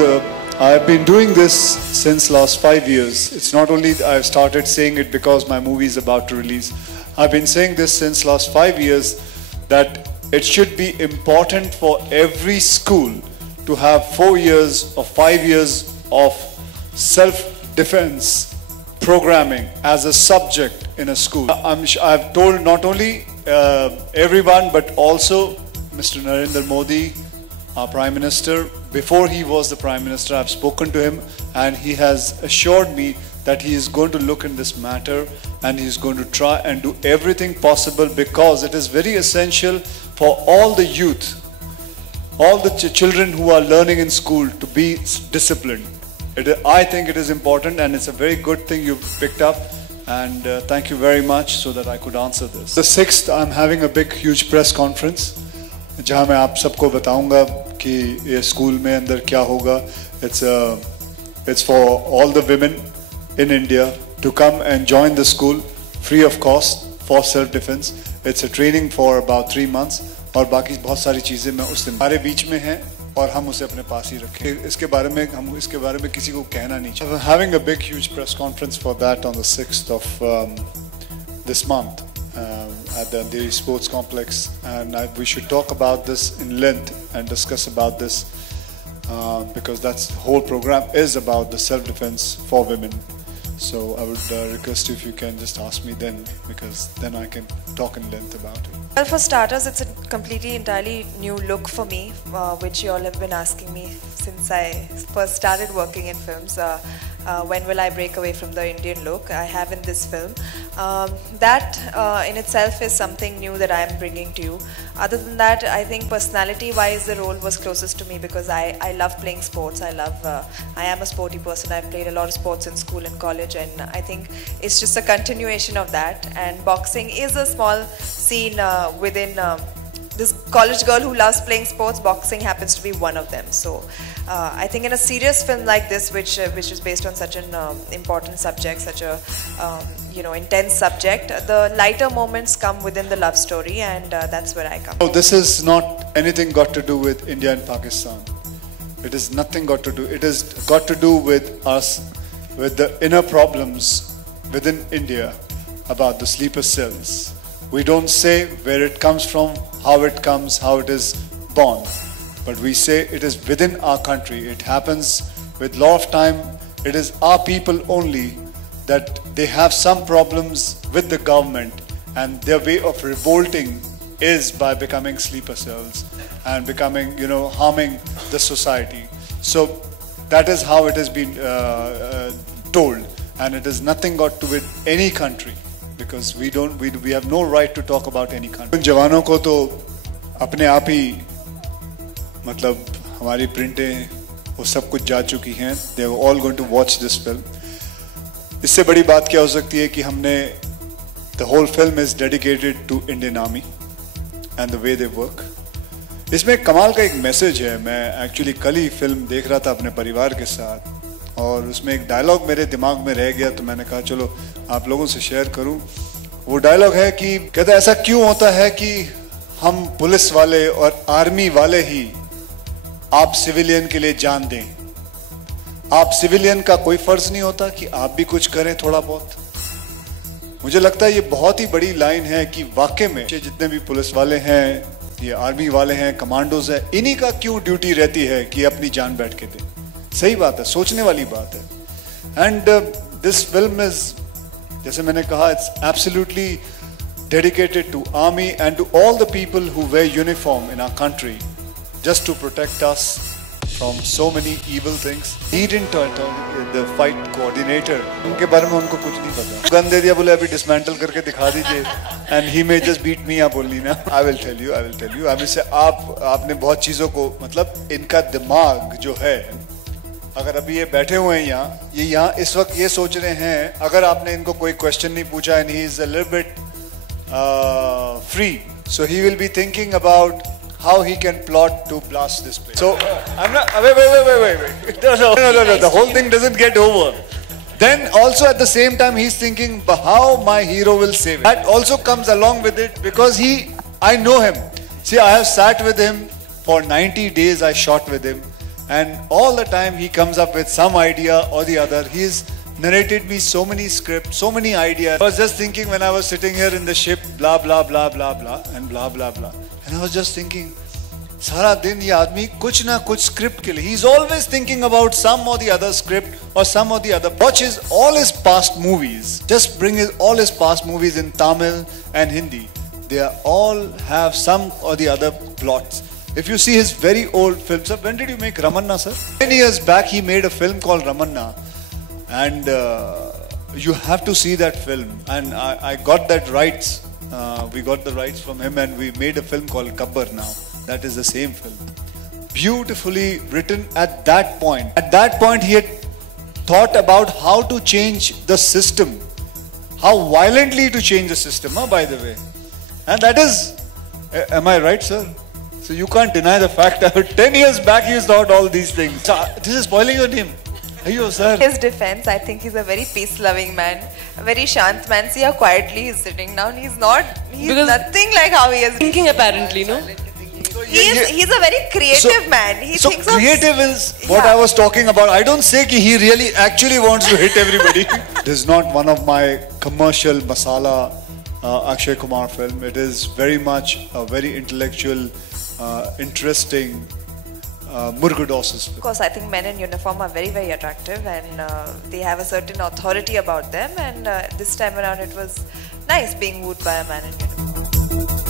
Narinder, I've been doing this since last 5 years. It's not only I've started saying it because my movie is about to release. I've been saying this since last 5 years that it should be important for every school to have 4 years or 5 years of self-defense programming as a subject in a school. I've told not only everyone but also Mr. Narendra Modi, our Prime Minister. Before he was the Prime Minister, I've spoken to him and he has assured me that he is going to look in this matter and he is going to try and do everything possible, because it is very essential for all the youth, all the children who are learning in school to be disciplined. I think it is important and it's a very good thing you've picked up, and thank you very much so that I could answer this. The 6th, I'm having a big huge press conference जहाँ मैं आप सबको बताऊंगा कि ये school में अंदर क्या होगा. It's for all the women in India to come and join the school free of cost for self-defense. It's a training for about 3 months और बाकी बहुत सारी चीज़ें मैं उस दिन हमारे बीच में हैं और हम उसे अपने पास ही रखें. इसके बारे में हम इसके बारे में किसी को कहना नहीं चाहिए. I'm having a big huge press conference for that on the 6th of this month. At the Andheri Sports Complex, and we should talk about this in length and discuss about this because that's the whole program is about the self-defense for women. So I would request you if you can just ask me then, because then I can talk in length about it. Well, for starters, it's a completely entirely new look for me, which you all have been asking me since I first started working in films. When will I break away from the Indian look? I have in this film. That in itself is something new that I am bringing to you. Other than that, I think personality-wise, the role was closest to me because I love playing sports. I am a sporty person. I've played a lot of sports in school and college, and I think it's just a continuation of that. And boxing is a small scene within this college girl who loves playing sports. Boxing happens to be one of them. So I think in a serious film like this, which is based on such an important subject, such a intense subject, the lighter moments come within the love story, and that's where I come. Oh, this is not anything got to do with India and Pakistan. It is nothing got to do. It has got to do with us, with the inner problems within India about the sleeper cells. We don't say where it comes from, how it comes, how it is born, but we say it is within our country. It happens with a lot of time. It is our people only that they have some problems with the government, and their way of revolting is by becoming sleeper cells and becoming, harming the society. So that is how it has been told, and it has nothing got to do with any country, because we have no right to talk about any country. उन जवानों को तो अपने आप ही मतलब हमारी प्रिंटें वो सब कुछ जा चुकी हैं. They are all going to watch this film. इससे बड़ी बात क्या हो सकती है कि हमने the whole film is dedicated to Indian Army and the way they work. इसमें कमाल का एक मैसेज है. मैं एक्चुअली कल ही फिल्म देख रहा था अपने परिवार के साथ और उसमें एक डायलॉग मेरे दिमाग में रह गया, तो मैंने कहा चलो आप लोगों से शेयर करूं. वो डायलॉग है कि कहता है ऐसा क्यों होता है कि हम पुलिस वाले और आर्मी वाले ही आप सिविलियन के लिए जान दें. आप सिविलियन का कोई फर्ज नहीं होता कि आप भी कुछ करें थोड़ा बहुत. मुझे लगता है ये बहुत ही बड़ी लाइन है कि वाकई में जितने भी पुलिस वाले हैं, ये आर्मी वाले हैं, कमांडोज हैं, इन्हीं का क्यों ड्यूटी रहती है कि अपनी जान बैठ के दें. सही बात है, सोचने वाली बात है. एंड दिस फिल्म इज, जैसे मैंने कहा, it's absolutely dedicated to army and to all the people who wear uniform in our country just to protect us from so many evil things. He didn't tell the fight coordinator, उनके बारे में उनको कुछ नहीं पता. Gun दे दिया, बोले अभी डिसमेंटल करके दिखा दीजिए, and he may just beat me up only ना. I will tell you. अभी से आपने बहुत चीज़ों को, मतलब इनका दिमाग जो है, अगर अभी ये बैठे हुए हैं यहाँ इस वक्त ये सोच रहे हैं, अगर आपने इनको कोई क्वेश्चन नहीं पूछा, and he is a little bit free, so he will be thinking about how he can plot to blast this place. So I'm not. Wait. No. The whole thing doesn't get over. Then also at the same time he's thinking how my hero will save it. That also comes along with it, because I know him. See, I have sat with him for 90 days. I shot with him, and all the time he comes up with some idea or the other. He's narrated me so many scripts, so many ideas. I was just thinking when I was sitting here in the ship, blah blah blah blah blah and blah blah blah, and I was just thinking, सारा दिन ये आदमी कुछ ना कुछ script के लिए, he's always thinking about some or the other script or some or the other. Watch all his past movies. Just bring all his past movies in Tamil and Hindi. They all have some or the other plots. If you see his very old films, sir, when did you make Ramanna, sir? 10 years back he made a film called Ramanna, and you have to see that film. And I got that rights. We got the rights from him, and we made a film called Gabbar now. That is the same film. Beautifully written at that point. At that point he had thought about how to change the system. How violently to change the system, by the way. And that is, am I right, sir? So you can't deny the fact that 10 years back he thought all these things. So, this is spoiling your name. Ayo, sir. In his defense, I think he's a very peace-loving man, a very shant man. See how quietly he's sitting down. He's nothing like how he is thinking apparently, no? He's a very creative man. He thinks creative is what I was talking about. I don't say that he really actually wants to hit everybody. This is not one of my commercial masala Akshay Kumar film. It is very much a very intellectual, interesting Murgudos. Of course, I think men in uniform are very, very attractive, and they have a certain authority about them. And this time around, it was nice being wooed by a man in uniform.